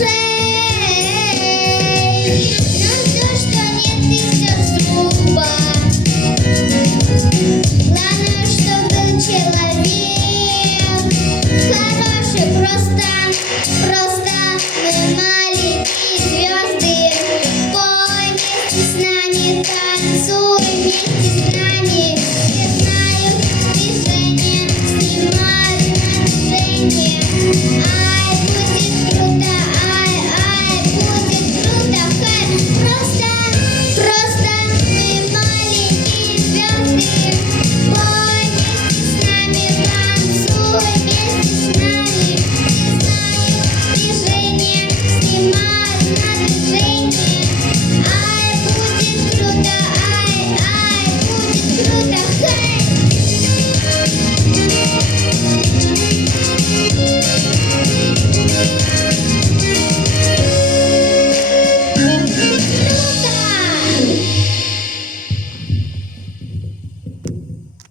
Но то, что нет, и все грубо. Главное, что был человек хороший, просто мы маленькие звезды. Пой вместе с нами, танцуй вместе с нами. Я знаю движение, снимаю напряжение.